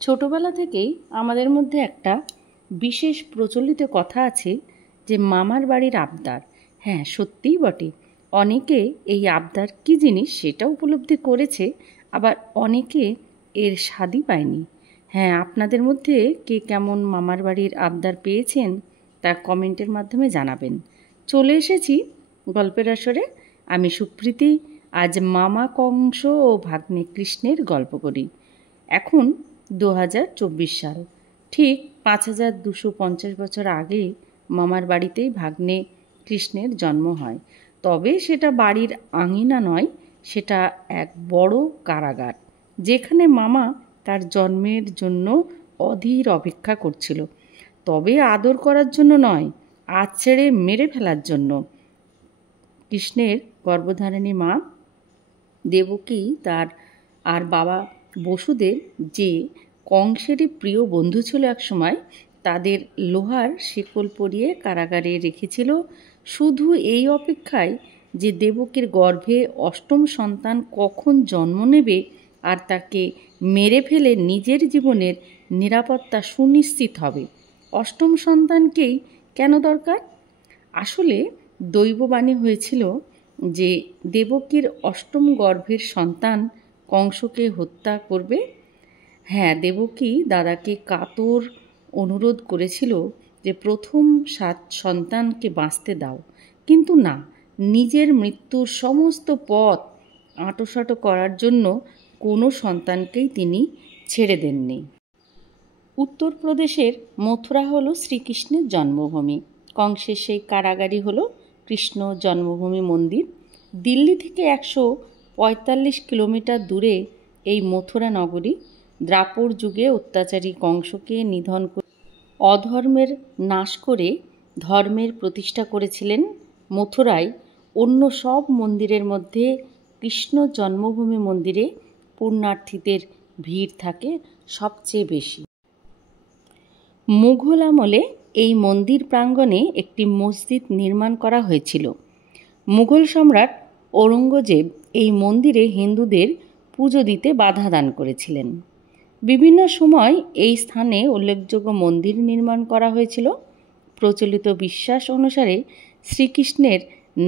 ছোটবেলা থেকেই আমাদের মধ্যে একটা বিশেষ প্রচলিত কথা আছে যে মামার বাড়ির আবদার। হ্যাঁ, সত্যিই বটে। অনেকে এই আবদার কী জিনিস সেটা উপলব্ধি করেছে, আবার অনেকে এর স্বাদই পায়নি। হ্যাঁ, আপনাদের মধ্যে কে কেমন মামার বাড়ির আবদার পেয়েছেন তা কমেন্টের মাধ্যমে জানাবেন। চলে এসেছি গল্পের আসরে। আমি সুপ্রীতি। আজ মামা কংস ও ভাগ্নে কৃষ্ণের গল্প করি। এখন 2024 সাল। ঠিক 5250 বছর আগে মামার বাড়িতেই ভাগ্নে কৃষ্ণের জন্ম হয়। তবে সেটা বাড়ির আঙিনা নয়, সেটা এক বড় কারাগার, যেখানে মামা তার জন্মের জন্য অধীর অপেক্ষা করছিল। তবে আদর করার জন্য নয়, আছড়ে মেরে ফেলার জন্য। কৃষ্ণের গর্ভধারিণী মা দেবকী তার আর বাবা বসুদেব, যে কংসেরই প্রিয় বন্ধু ছিল একসময়, তাদের লোহার শিকল পরিয়ে কারাগারে রেখেছিল, শুধু এই অপেক্ষায় যে দেবকীর গর্ভে অষ্টম সন্তান কখন জন্ম নেবে আর তাকে মেরে ফেলে নিজের জীবনের নিরাপত্তা সুনিশ্চিত হবে। অষ্টম সন্তানকেই কেন দরকার? আসলে দৈববাণী হয়েছিল যে দেবকীর অষ্টম গর্ভের সন্তান কংসকে হত্যা করবে। হ্যাঁ, দেবকী দাদাকে কাতর অনুরোধ করেছিল যে প্রথম 7 সন্তানকে বাঁচতে দাও, কিন্তু না, নিজের মৃত্যুর সমস্ত পথ আঁটোসাঁটো করার জন্য কোনো সন্তানকেই তিনি ছেড়ে দেননি। উত্তরপ্রদেশের মথুরা হলো শ্রীকৃষ্ণের জন্মভূমি। কংসের সেই কারাগারই হলো কৃষ্ণ জন্মভূমি মন্দির। দিল্লি থেকে 145 কিলোমিটার দূরে এই মথুরা নগরী দ্রাপর যুগে অত্যাচারী কংসকে নিধন করে অধর্মের নাশ করে ধর্মের প্রতিষ্ঠা করেছিলেন। মথুরায় অন্য সব মন্দিরের মধ্যে কৃষ্ণ জন্মভূমি মন্দিরে পুণ্যার্থীদের ভিড় থাকে সবচেয়ে বেশি। মুঘল আমলে এই মন্দির প্রাঙ্গণে একটি মসজিদ নির্মাণ করা হয়েছিল। মুঘল সম্রাট ঔরঙ্গজেব এই মন্দিরে হিন্দুদের পুজো দিতে বাধা দান করেছিলেন। বিভিন্ন সময় এই স্থানে উল্লেখযোগ্য মন্দির নির্মাণ করা হয়েছিল। প্রচলিত বিশ্বাস অনুসারে শ্রীকৃষ্ণের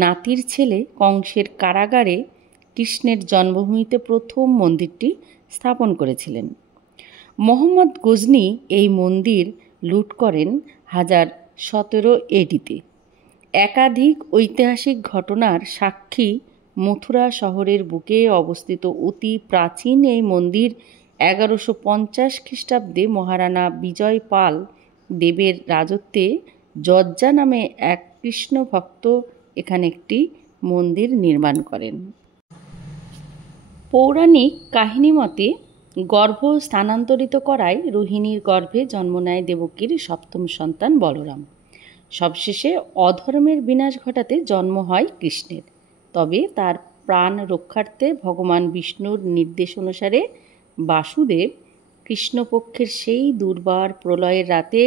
নাতির ছেলে কংসের কারাগারে কৃষ্ণের জন্মভূমিতে প্রথম মন্দিরটি স্থাপন করেছিলেন। মোহাম্মদ গজনী এই মন্দির লুট করেন 1017 AD-তে। একাধিক ঐতিহাসিক ঘটনার সাক্ষী মথুরা শহরের বুকে অবস্থিত অতি প্রাচীন এই মন্দির 1150 খ্রিস্টাব্দে মহারানা বিজয় পাল দেবের রাজত্বে জজ্জা নামে এক কৃষ্ণ ভক্ত এখানে একটি মন্দির নির্মাণ করেন। পৌরাণিক কাহিনী মতে গর্ভ স্থানান্তরিত করায় রোহিণীর গর্ভে জন্ম নেয় দেবকীর সপ্তম সন্তান বলরাম। সবশেষে অধর্মের বিনাশ ঘটাতে জন্ম হয় কৃষ্ণের। তবে তার প্রাণ রক্ষার্থে ভগবান বিষ্ণুর নির্দেশ অনুসারে বাসুদেব কৃষ্ণপক্ষের সেই দুর্বার প্রলয়ের রাতে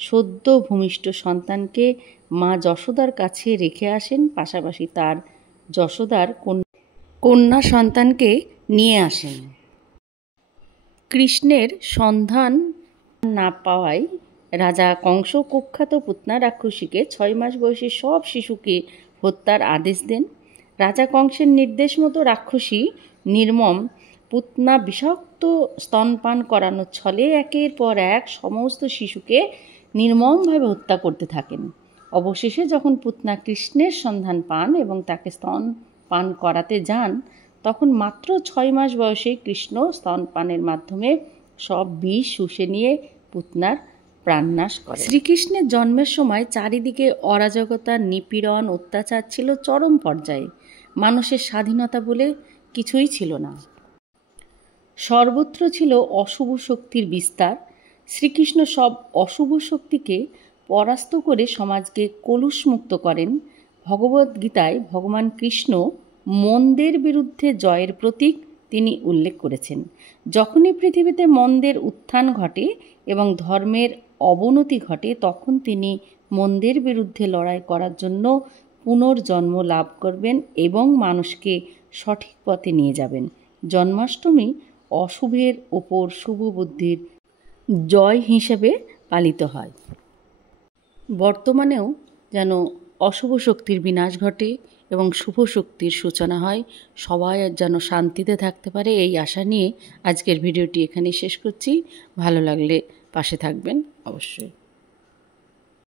সদ্য ভূমিষ্ঠ সন্তানকে মা যশোদার কাছে রেখে আসেন, পাশাপাশি তার যশোদার কন্যা সন্তানকে নিয়ে আসেন। কৃষ্ণের সন্ধান না পাওয়ায় রাজা কংস কুখ্যাত পুতনা রাক্ষসীকে 6 মাস বয়সী সব শিশুকে হত্যার আদেশ দেন। রাজা কংসের নির্দেশ মতো রাক্ষসী নির্মম পুতনা বিষাক্ত স্তনপান করানোর ছলে একের পর এক সমস্ত শিশুকে নির্মমভাবে হত্যা করতে থাকেন। অবশেষে যখন পুতনা কৃষ্ণের সন্ধান পান এবং তাকে স্তনপান করাতে যান, তখন মাত্র 6 মাস বয়সে কৃষ্ণ স্তনপানের মাধ্যমে সব বিষ শুষে নিয়ে পুতনার প্রাণনাশ করে। শ্রীকৃষ্ণের জন্মের সময় চারিদিকে অরাজকতা, নিপীড়ন, অত্যাচার ছিল চরম পর্যায়ে। মানুষের স্বাধীনতা বলে কিছুই ছিল না। সর্বত্র ছিল অশুভ শক্তির বিস্তার। শ্রীকৃষ্ণ সব অশুভ শক্তিকে পরাস্ত করে সমাজকে কলুষমুক্ত করেন। ভগবদ্গীতায় ভগবান কৃষ্ণ মন্দের বিরুদ্ধে জয়ের প্রতীক তিনি উল্লেখ করেছেন। যখনই পৃথিবীতে মন্দের উত্থান ঘটে এবং ধর্মের অবনতি ঘটে, তখন তিনি মন্দের বিরুদ্ধে লড়াই করার জন্য পুনর্জন্ম লাভ করবেন এবং মানুষকে সঠিক পথে নিয়ে যাবেন। জন্মাষ্টমী অশুভের ওপর শুভ বুদ্ধির জয় হিসেবে পালিত হয়। বর্তমানেও যেন অশুভ শক্তির বিনাশ ঘটে এবং শুভ শক্তির সূচনা হয়, সবাই যেন শান্তিতে থাকতে পারে এই আশা নিয়ে আজকের ভিডিওটি এখানেই শেষ করছি। ভালো লাগলে পাশে থাকবেন অবশ্যই।